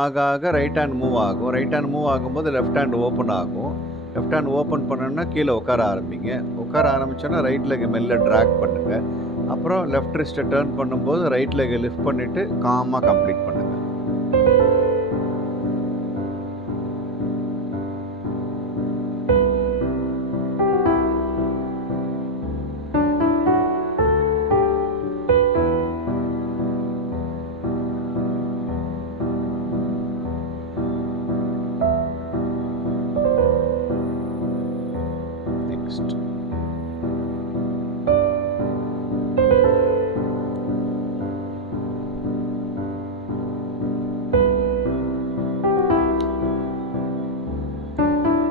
ஆக ஆக right hand move ஆகும். ரைட் ஹேண்ட் மூவ் ஆகும்போது லெஃப்ட் ஹேண்ட் ஓப்பன் ஆகும். லெஃப்ட் ஹேண்ட் ஓப்பன் பண்ணோன்னா கீழ உட்கார ஆரம்பிங்க. உட்கார ஆரம்பிச்சோன்னா ரைட் லெக்க மெல்ல ட்ராக் பண்ணுங்க. அப்புறம் லெஃப்ட் ரிஸ்ட்ட டர்ன் பண்ணும்போது ரைட் லெக்க லிஃப்ட் பண்ணிட்டு காமா கம்ப்ளீட் பண்ணுங்க. Next.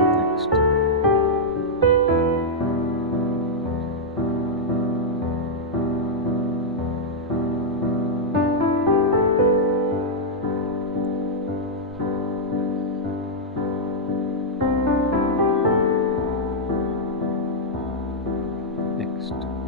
Next. Next.